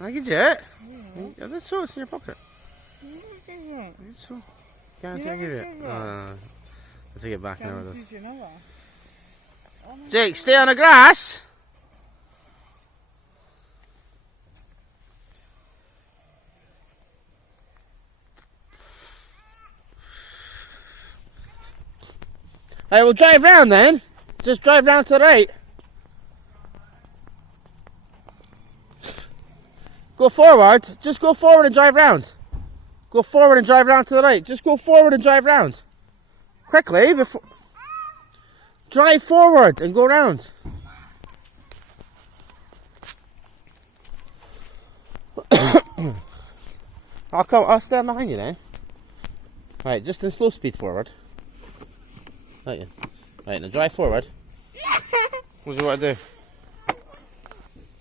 I get it. Yeah, that's so. It's in your pocket. So. Can't I give it? Let's take it back now. Jake, stay on the grass. Alright, we'll drive round then. Just drive round to the right. Go forward. Just go forward and drive round. Go forward and drive round to the right. Just go forward and drive round. Quickly before. Drive forward and go round. I'll stand behind you now. Right, just in slow speed forward. Right, now drive forward. What do you want to do?